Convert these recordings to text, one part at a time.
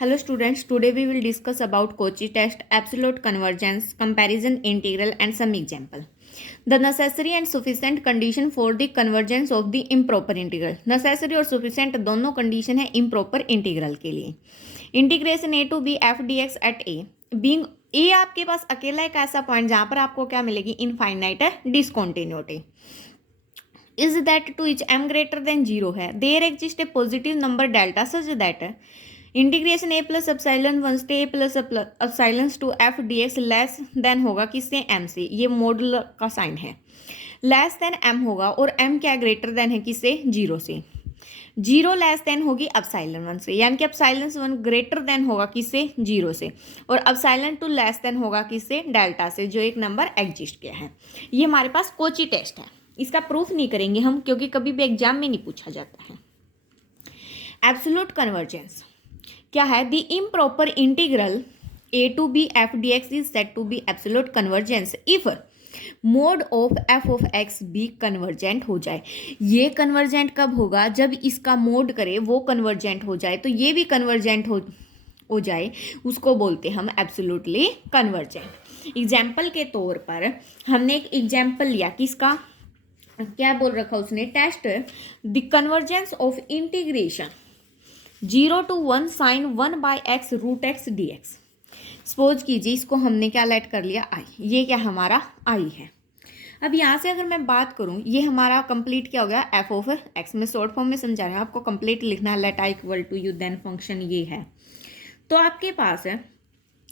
Hello students, today we will discuss about Cauchy test, absolute convergence, comparison integral and some example. The necessary and sufficient condition for the convergence of the improper integral. Necessary और sufficient दोनों condition है improper integral के लिए. Integration a to b f dx at a being a आपके पास अकेला एक ऐसा point जहाँ पर आपको क्या मिलेगी infinite discontinuity. Is that to each m greater than 0 है. There exists a positive number delta such that integration A plus epsilon one से A plus epsilon two F D X less than होगा किससे M से. ये model का sign है. Less than M होगा और एम क्या ग्रेटर देन है किससे 0 से. 0 लेस देन होगी एप्साइलन वन से, यानी कि एप्साइलन वन ग्रेटर देन होगा किससे 0 से, और एप्साइलन टू लेस देन होगा किससे डेल्टा से, जो एक नंबर एग्जिस्ट किया है. ये हमारे पास कोची टेस्ट है. इसका प्रूफ नहीं करेंगे हम क्योंकि कभी भी एग्जाम में नहीं पूछा जाता है. एब्सोल्यूट कन्वर्जेंस क्या है. The improper integral a to b f D x is set to be absolute convergence if mod of f of x be convergent हो जाए. ये कन्वर्जेंट कब होगा, जब इसका मोड करे वो कन्वर्जेंट हो जाए, तो ये भी कन्वर्जेंट हो जाए, उसको बोलते हम एब्सोल्यूटली कन्वर्जेंट. एग्जाम्पल के तौर पर हमने एक एग्जाम्पल लिया किसका, क्या बोल रखा उसने, test the convergence of integration 0 to 1 sine 1 by x root x d x. Suppose कीजिए इसको हमने क्या लेट कर लिया आई, ये क्या हमारा आई है. अब यहाँ से अगर मैं बात करूँ, ये हमारा कंप्लीट क्या हो गया एफ ऑफ एक्स. में शॉर्ट फॉर्म में समझा रहे हैं आपको, कंप्लीट लिखना है. Let I equal to u then function ये है. तो आपके पास है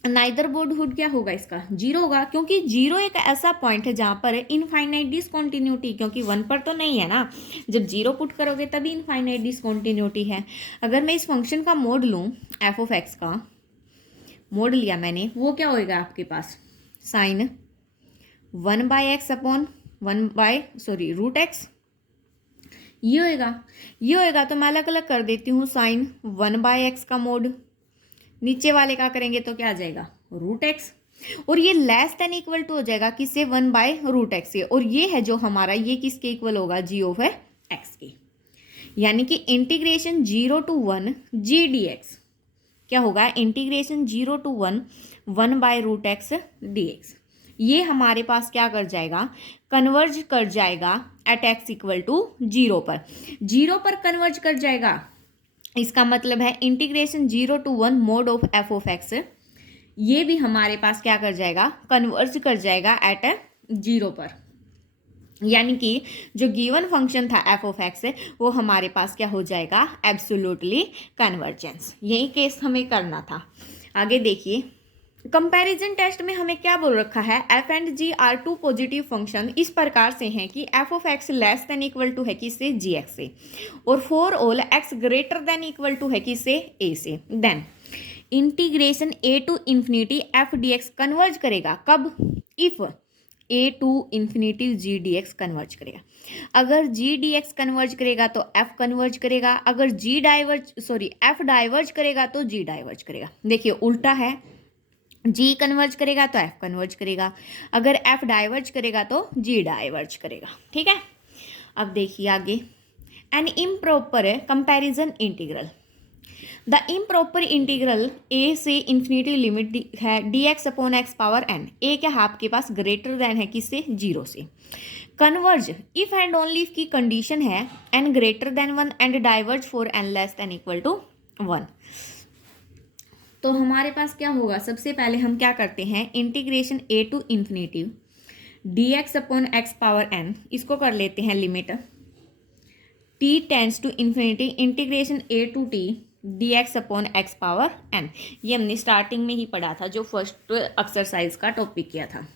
नाइदर बोर्डहुड क्या होगा इसका 0 होगा, क्योंकि 0 एक ऐसा पॉइंट है जहाँ पर इनफाइनाइट डिसकॉन्टिन्यूटी, क्योंकि 1 पर तो नहीं है ना. जब 0 पुट करोगे तभी इनफाइनाइट डिसकॉन्टिन्यूटी है. अगर मैं इस फंक्शन का मोड लूँ, एफ ऑफ एक्स का मोड लिया मैंने, वो क्या होएगा आपके पास sine 1 by X upon root X. ये होएगा. तो मैं अलग अलग कर देती हूँ. साइन 1 बाई एक्स का मोड, नीचे वाले का करेंगे तो क्या आ जाएगा रूट एक्स, और ये लेस देन इक्वल टू हो जाएगा किससे 1 बाय रूट एक्स के. और ये है जो हमारा, ये किसके इक्वल होगा जी ऑफ एक्स के. यानी कि integration 0 to 1 g d x क्या होगा, integration 0 to 1 by root x d x. ये हमारे पास क्या कर जाएगा, कन्वर्ज कर जाएगा एट एक्स इक्वल टू 0 पर. 0 पर कन्वर्ज कर जाएगा, इसका मतलब है integration 0 to 1 mode of f of x, ये भी हमारे पास क्या कर जाएगा, कन्वर्ज कर जाएगा एट 0 पर. यानी कि जो गिवन फंक्शन था एफ ऑफ एक्स वो हमारे पास क्या हो जाएगा एब्सोल्युटली कन्वर्जेंस. यही केस हमें करना था. आगे देखिए, कंपैरिजन टेस्ट में हमें क्या बोल रखा है, f and g are two positive function इस प्रकार से हैं कि f of x less than equal to है किससे जी एक्स से, और for all x greater than equal to है किससे ए से. Then integration a to infinity f D x converge करेगा कब, if a to infinity g d x converge करेगा. अगर जी डी एक्स कन्वर्ज करेगा तो एफ कन्वर्ज करेगा, अगर एफ डाइवर्ज करेगा तो जी डाइवर्ज करेगा. देखिए उल्टा है, जी कन्वर्ज करेगा तो एफ कन्वर्ज करेगा, अगर एफ डाइवर्ज करेगा तो जी डाइवर्ज करेगा. ठीक है. अब देखिए आगे, an improper comparison integral. The improper integral A से इन्फिनिटी लिमिट है D x upon x power N. A क्या है आपके पास ग्रेटर देन है किससे 0 से. Converge if and only if की कंडीशन है n greater than 1 and diverge for n less than equal to 1. तो हमारे पास क्या होगा, सबसे पहले हम क्या करते हैं, integration a to infinity d x upon x power n, इसको कर लेते हैं limit T tends to infinity integration a to t d x upon x power n. ये हमने स्टार्टिंग में ही पढ़ा था, जो फर्स्ट एक्सरसाइज का टॉपिक किया था.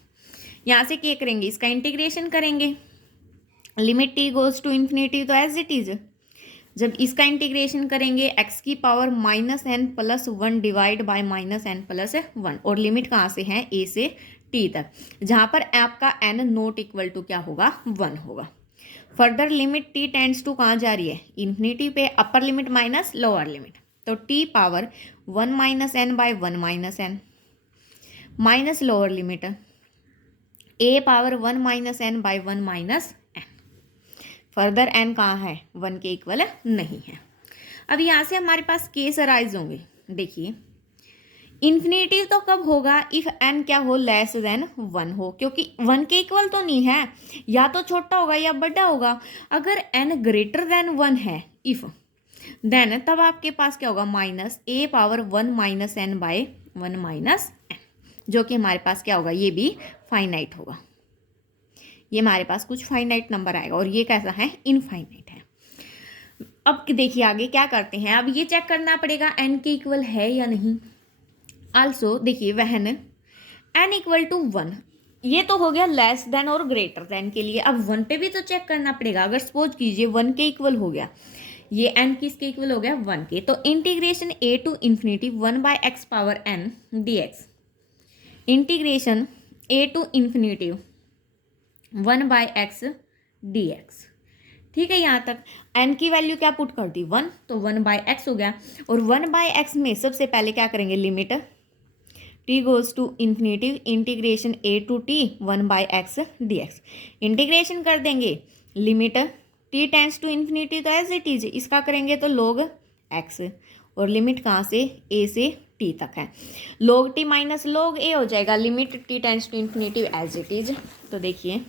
यहाँ से क्या करेंगे, इसका इंटीग्रेशन करेंगे. Limit t goes to infinity, तो एज इट इज जब इसका इंटीग्रेशन करेंगे एक्स की power -n + 1 divide by -n+1, और लिमिट कहाँ से है ए से टी तक, जहाँ पर आपका n नॉट इक्वल टू क्या होगा 1 होगा. Further limit T tends to कहाँ जा रही है इन्फिनिटी पे, upper limit minus lower limit, तो T power 1 - n by 1 - n minus lower limit A power 1 - n by 1 - n. Further n कहाँ है 1 के इक्वल नहीं है. अब यहाँ से हमारे पास केस अराइज होंगे. देखिए इन्फिनेटिव तो कब होगा, इफ एन क्या हो, लेस देन 1 हो, क्योंकि 1 के इक्वल तो नहीं है, या तो छोटा होगा या बड़ा होगा। अगर एन ग्रेटर देन 1 है, इफ, देन तब आपके पास क्या होगा, minus A power 1 minus N by 1 minus N, जो कि हमारे पास क्या होगा, ये भी फाइनाइट होगा। ये हमारे पास कुछ फाइनाइट नंबर आएगा, और ये कैसा है, इनफाइनाइट है। अब देखिए आगे क्या करते हैं, अब ये चेक करना पड़ेगा एन के इक्वल है या नहीं। आल्सो देखिए वहन एन इक्वल टू 1, ये तो हो गया लेस देन और ग्रेटर देन के लिए। अब 1 पे भी तो चेक करना पड़ेगा। अगर सपोज कीजिए 1 के इक्वल हो गया, ये एन किसके इक्वल हो गया, 1 के, तो integration a to infinity 1 by x power n d x, integration a to infinity 1 by x d x. ठीक है, यहाँ तक एन की वैल्यू क्या पुट कर दी, 1, तो 1 बाय एक्स हो गया। और 1 बाय एक्स में सबसे पहले क्या करेंगे, limit t goes to infinity integration a to t 1 by x d x, integration कर देंगे, limit t tends to infinity, तो एज इट इज, इसका करेंगे तो log एक्स, और लिमिट कहाँ से, ए से टी तक है, log t minus log a हो जाएगा, limit t tends to infinity as it is. तो देखिए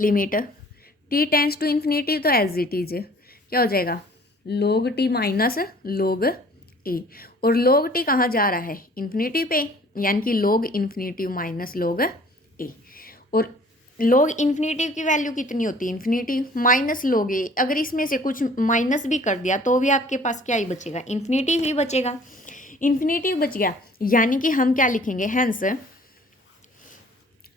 limit t tends to infinity, तो एज इट इज क्या हो जाएगा, log t minus log a, और log टी कहाँ जा रहा है, इन्फिनिटी पे, यानी कि log infinity minus log a, और log इन्फिनिटी की वैल्यू कितनी होती है, इन्फिनिटी माइनस log ए। अगर इसमें से कुछ माइनस भी कर दिया तो भी आपके पास क्या ही बचेगा, इन्फिनिटी ही बचेगा, इन्फिनिटी बच गया। यानी कि हम क्या लिखेंगे, हैंस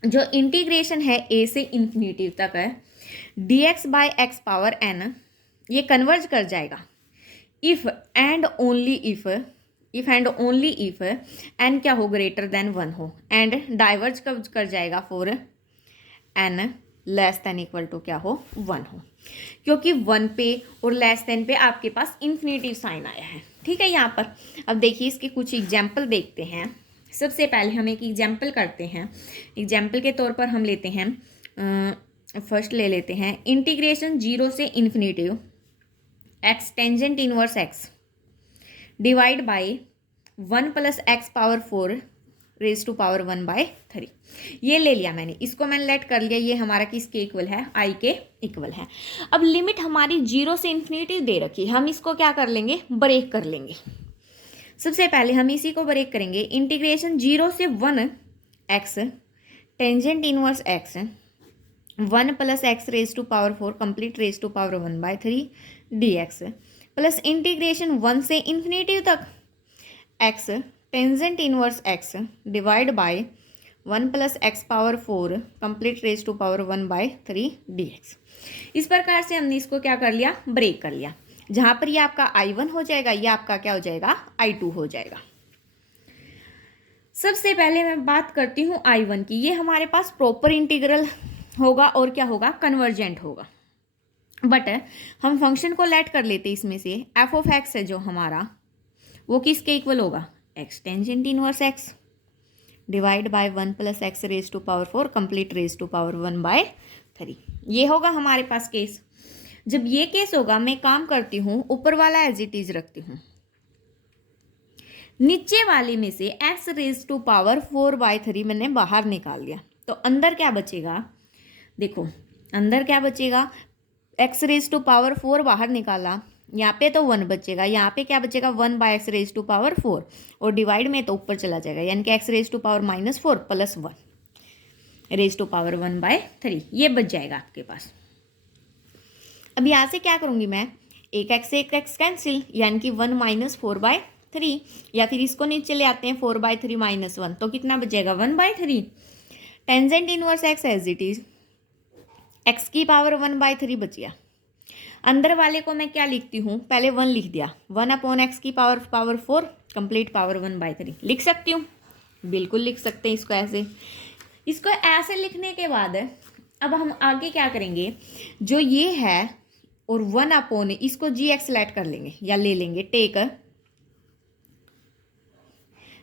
जो इंटीग्रेशन है ए से इन्फिनिटी तक है, D x by x power n, ये कन्वर्ज कर जाएगा if and only if and only if n क्या हो, ग्रेटर देन 1 हो, एंड डाइवर्ज कब कर जाएगा, for n less than equal to क्या हो, 1 हो, क्योंकि 1 पे और लेस देन पे आपके पास इन्फिनेटिव साइन आया है। ठीक है, यहाँ पर अब देखिए इसके कुछ एग्जाम्पल देखते हैं। सबसे पहले हम एक एग्जाम्पल करते हैं। एग्जाम्पल के तौर पर हम लेते हैं, फर्स्ट ले लेते हैं इंटीग्रेशन 0 से infinity x tangent inverse x divide by 1 plus x power 4 raise to power 1 by 3। ये ले लिया मैंने, इसको मैंने लेट कर लिया, ये हमारा किसके इक्वल है, आई के इक्वल है। अब लिमिट हमारी 0 से इन्फिनिटी दे रखी, हम इसको क्या कर लेंगे, ब्रेक कर लेंगे। सबसे पहले हम इसी को ब्रेक करेंगे, इंटीग्रेशन 0 से 1 x tangent inverse x 1 plus x raise to power 4 complete raise to power 1 by 3 d x, plus integration 1 से इन्फिनिटी तक x tangent inverse x divide by 1 plus x power 4 complete raise to power 1 by 3 d x. इस प्रकार से हमने इसको क्या कर लिया, ब्रेक कर लिया। जहाँ पर ये आपका I1 हो जाएगा, ये आपका क्या हो जाएगा, I2 हो जाएगा। सबसे पहले मैं बात करती हूँ I1 की, ये हमारे पास प्रॉपर इंटीग्रल होगा और क्या होगा, कन्वर्जेंट होगा। बट हम फंक्शन को लेट कर लेते इसमें से, एफ ऑफ एक्स है जो हमारा, वो किसके इक्वल होगा, x tangent inverse x divide by 1 plus x raise to power 4 complete raise to power 1 by 3। ये होगा हमारे पास केस। जब ये केस होगा, मैं काम करती हूँ, ऊपर वाला एज इट इज रखती हूँ, नीचे वाले में से x raise to power 4 by 3 मैंने बाहर निकाल दिया, तो अंदर क्या बचेगा, देखो अंदर क्या बचेगा, एक्स रेज टू पावर 4 बाहर निकाला, यहाँ पे तो 1 बचेगा, यहाँ पे क्या बचेगा, 1 by x raise to power 4, और डिवाइड में तो ऊपर चला जाएगा, यानी कि x raise to power -4 plus 1 raise to power 1 by 3, ये बच जाएगा आपके पास। अब यहाँ से क्या करूँगी मैं, एक एक्स कैंसिल, यानी कि 1 माइनस 4 बाय 3, या फिर इसको नीचे ले आते हैं 4 बाय 3 माइनस 1, तो कितना बचेगा, 1 by 3। Tangent inverse x as it is, x की पावर 1 बाय 3 बच गया। अंदर वाले को मैं क्या लिखती हूँ, पहले 1 लिख दिया, 1 अपॉन एक्स की पावर 4 कंप्लीट पावर 1 बाय 3 लिख सकती हूँ, बिल्कुल लिख सकते हैं इसको ऐसे। इसको ऐसे लिखने के बाद अब हम आगे क्या करेंगे, जो ये है और 1 अपॉन इसको जी एक्स लेट कर लेंगे, या ले लेंगे, take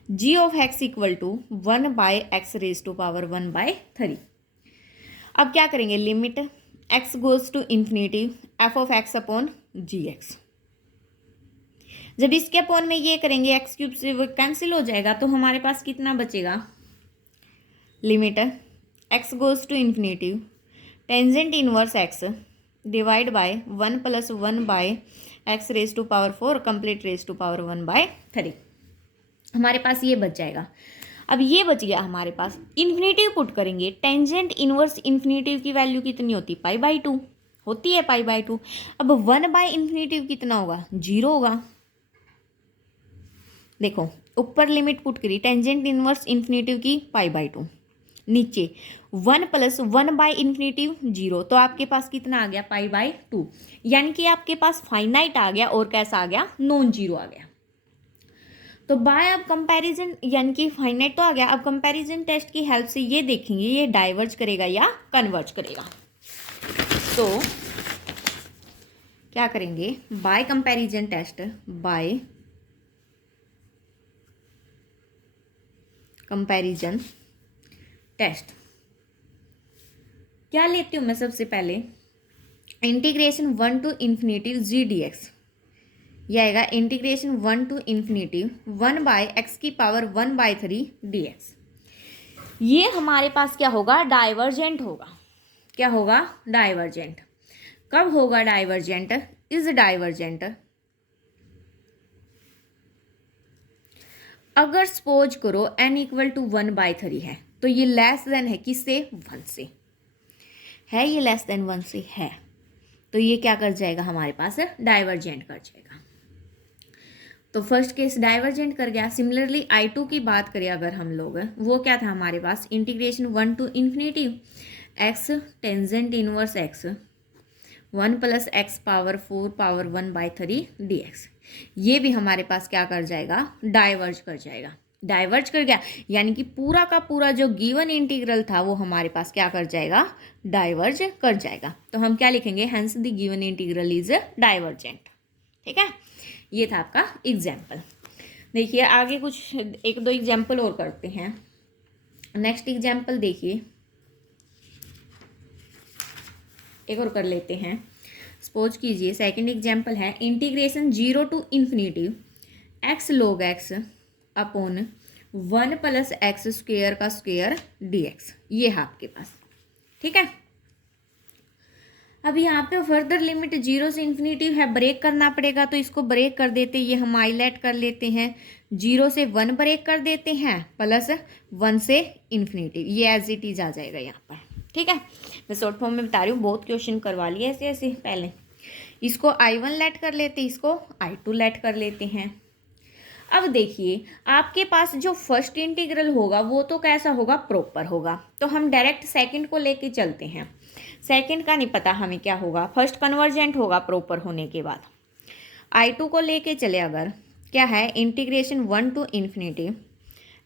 g of x equal to 1 by x raise to power 1 by 3। अब क्या करेंगे, limit x goes to infinity f of x upon g x, जब इसके अपॉन में ये करेंगे एक्स क्यूब से वो कैंसिल हो जाएगा, तो हमारे पास कितना बचेगा, limit x goes to infinity tangent inverse x divide by 1 + 1 by x raise to power 4 complete raise to power 1/3। हमारे पास ये बच जाएगा। अब ये बच गया हमारे पास, इन्फिनेटिव पुट करेंगे, टेंजेंट इनवर्स इन्फिनेटिव की वैल्यू कितनी होती है, π/2 होती है, π/2। अब 1/∞ कितना होगा, 0 होगा। देखो ऊपर लिमिट पुट करी टेंजेंट इनवर्स इन्फिनेटिव की π/2, नीचे 1 + 1/∞ 0, तो आपके पास कितना आ गया, π/2। यानी कि आपके पास फाइनाइट आ गया और कैसा आ गया, नॉन जीरो आ गया। तो बाय अब कंपैरिजन, यानी कि फाइनाइट तो आ गया, अब कंपैरिजन टेस्ट की हेल्प से ये देखेंगे ये डाइवर्ज करेगा या कन्वर्ज करेगा। तो क्या करेंगे, by comparison test, by comparison test क्या लेती हूँ मैं, सबसे पहले इंटीग्रेशन 1 to ∞ g dx, यह आएगा इंटीग्रेशन 1 to ∞ 1/x⁻⁴ dx। ये हमारे पास क्या होगा, डाइवर्जेंट होगा। क्या होगा, डाइवर्जेंट। कब होगा डाइवर्जेंट, इज डाइवर्जेंट अगर सपोज करो n = 1/3 है, तो ये लेस देन है किससे, 1 से है, ये लेस देन 1 से है, तो ये क्या कर जाएगा, हमारे पास डाइवर्जेंट कर जाएगा। तो फर्स्ट केस डाइवर्जेंट कर गया। सिमिलरली I2 की बात करें अगर हम लोग, वो क्या था हमारे पास, integration 1 to ∞ x tangent inverse x 1 + x⁴ 1/3 dx। ये भी हमारे पास क्या कर जाएगा, डाइवर्ज कर जाएगा। डाइवर्ज कर गया यानी कि पूरा का पूरा जो गिवन इंटीग्रल था वो हमारे पास क्या कर जाएगा, डाइवर्ज कर जाएगा। तो हम क्या लिखेंगे, hence the given integral is divergent. ठीक है, ये था आपका एग्जाम्पल। देखिए आगे कुछ 1-2 एग्जाम्पल और करते हैं। नेक्स्ट एग्जाम्पल देखिए, एक और कर लेते हैं। सपोज कीजिए सेकंड एग्जाम्पल है integration 0 to ∞ x log x upon 1 + x² का स्क्वायर dx। ये है आपके पास। ठीक है, अब यहाँ पे फर्दर लिमिट 0 से ∞ है, ब्रेक करना पड़ेगा, तो इसको ब्रेक कर देते, ये हम हाईलाइट कर लेते हैं। 0 से 1 ब्रेक कर देते हैं, प्लस 1 से ∞, ये एज इट इज आ जाएगा यहाँ पर। ठीक है, मैं शॉर्ट फॉर्म में बता रही हूँ, बहुत क्वेश्चन करवा लिए ऐसे ऐसे पहले। इसको I1 लेट कर लेते, इसको I2 लेट कर लेते हैं। अब देखिए आपके पास जो फर्स्ट इंटीग्रल होगा वो तो कैसा होगा, प्रॉपर होगा, तो हम डायरेक्ट सेकंड को लेके चलते हैं। सेकंड का नहीं पता हमें क्या होगा, फर्स्ट कन्वर्जेंट होगा प्रॉपर होने के बाद। I2 को लेके चले अगर, क्या है, integration 1 to ∞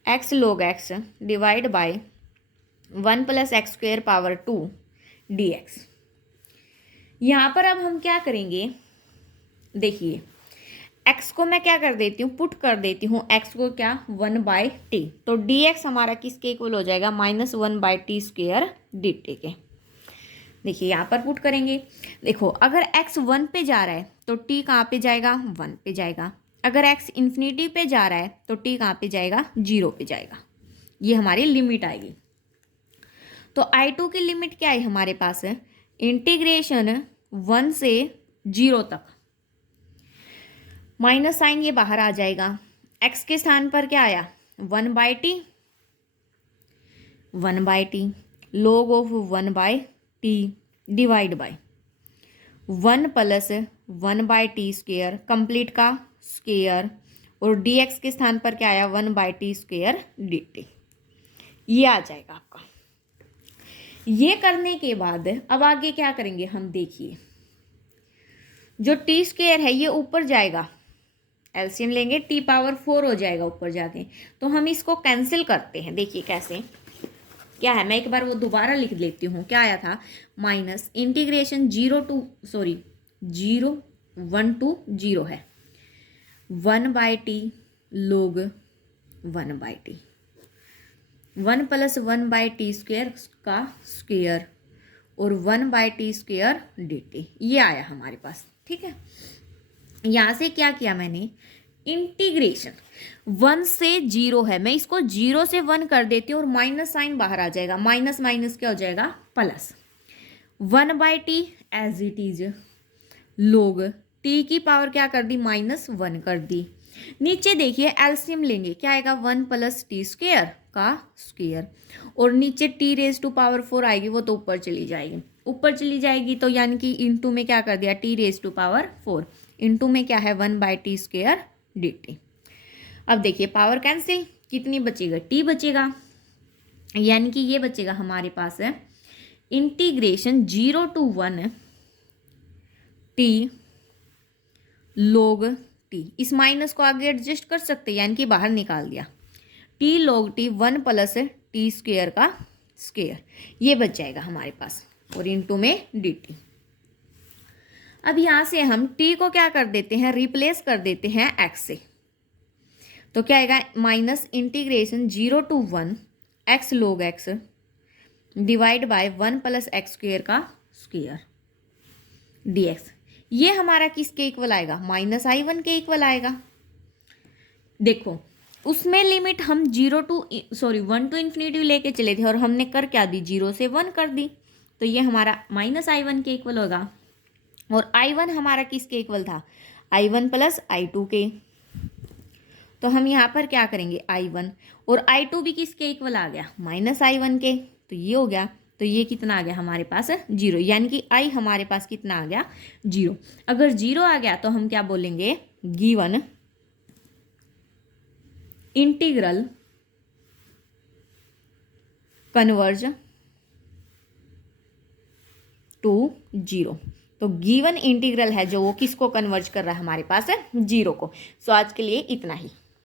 x log x divide by 1 + x² 2 dx। यहाँ पर अब हम क्या करेंगे, देखिए x को मैं क्या कर देती हूँ, पुट कर देती हूँ, x को क्या, 1/t, तो dx हमारा किसके इक्वल हो जाएगा, -1/t² dt के। देखिए यहाँ पर पुट करेंगे, देखो अगर x 1 पे जा रहा है तो t कहाँ पे जाएगा, 1 पे जाएगा। अगर x ∞ पे जा रहा है तो t कहाँ पे जाएगा, 0 पे जाएगा। ये हमारी लिमिट आएगी। तो I2 की लिमिट क्या है हमारे पास, इंटीग्रेशन 1 से 0 तक, माइनस साइन ये बाहर आ जाएगा, x के स्थान पर क्या आया, 1/t, 1/t log of 1/t divide by 1 + 1/t² complete का स्क्वायर, और dx के स्थान पर क्या आया, 1/t² dt। ये आ जाएगा आपका। ये करने के बाद अब आगे क्या करेंगे हम, देखिए जो t² है ये ऊपर जाएगा, एलसीएम लेंगे, t⁴ हो जाएगा ऊपर जाके, तो हम इसको कैंसिल करते हैं। देखिए कैसे, क्या है, मैं एक बार वो दोबारा लिख लेती हूँ। क्या आया था, माइनस इंटीग्रेशन 0 to 1 to 0 है, 1/t log 1/t 1 + 1/t² का स्क्वायर और 1/t² dt। ये आया हमारे पास। ठीक है, यहाँ से क्या किया मैंने, इंटीग्रेशन 1 से 0 है, मैं इसको 0 से 1 कर देती हूँ और माइनस साइन बाहर आ जाएगा, माइनस माइनस क्या हो जाएगा plus, 1/t as it is log t की पावर क्या कर दी -1 कर दी। नीचे देखिए एलसीएम लेंगे, क्या आएगा 1 + t² का स्क्वायर, और नीचे t⁴ आएगी, वो तो ऊपर चली जाएगी, ऊपर चली जाएगी तो यानी कि इंटू में क्या कर दिया t⁴, इंटू में क्या है 1/t² dt। अब देखिए पावर कैंसिल, कितनी बचेगा t बचेगा, यानी कि ये बचेगा हमारे पास है integration 0 to 1 t log t, इस माइनस को आगे एडजस्ट कर सकते हैं, यानी कि बाहर निकाल दिया, t log t 1 + t² का स्क्वायर, ये बच जाएगा हमारे पास, और इंटू में dt। अब यहाँ से हम t को क्या कर देते हैं, रिप्लेस कर देते हैं x से, तो क्या आएगा -integration 0 to 1 x log x divide by 1 + x² का स्क्वायर dx। ये हमारा किसके इक्वल आएगा -i1 के इक्वल आएगा। देखो उसमें लिमिट हम 1 to ∞ लेके चले थे, और हमने कर क्या दी 0 से 1 कर दी, तो ये हमारा -i1 के इक्वल होगा, और i1 हमारा किसके इक्वल था i1 + i2 के, तो हम यहाँ पर क्या करेंगे i1 और i2 भी किसके इक्वल आ गया -i1 के, तो ये हो गया, तो ये कितना आ गया हमारे पास 0, यानी कि i हमारे पास कितना आ गया 0। अगर 0 आ गया तो हम क्या बोलेंगे गिवन इंटीग्रल कन्वर्ज टू 0, तो गिवन इंटीग्रल है जो वो किसको कन्वर्ज कर रहा है हमारे पास 0 को। सो आज के लिए इतना ही।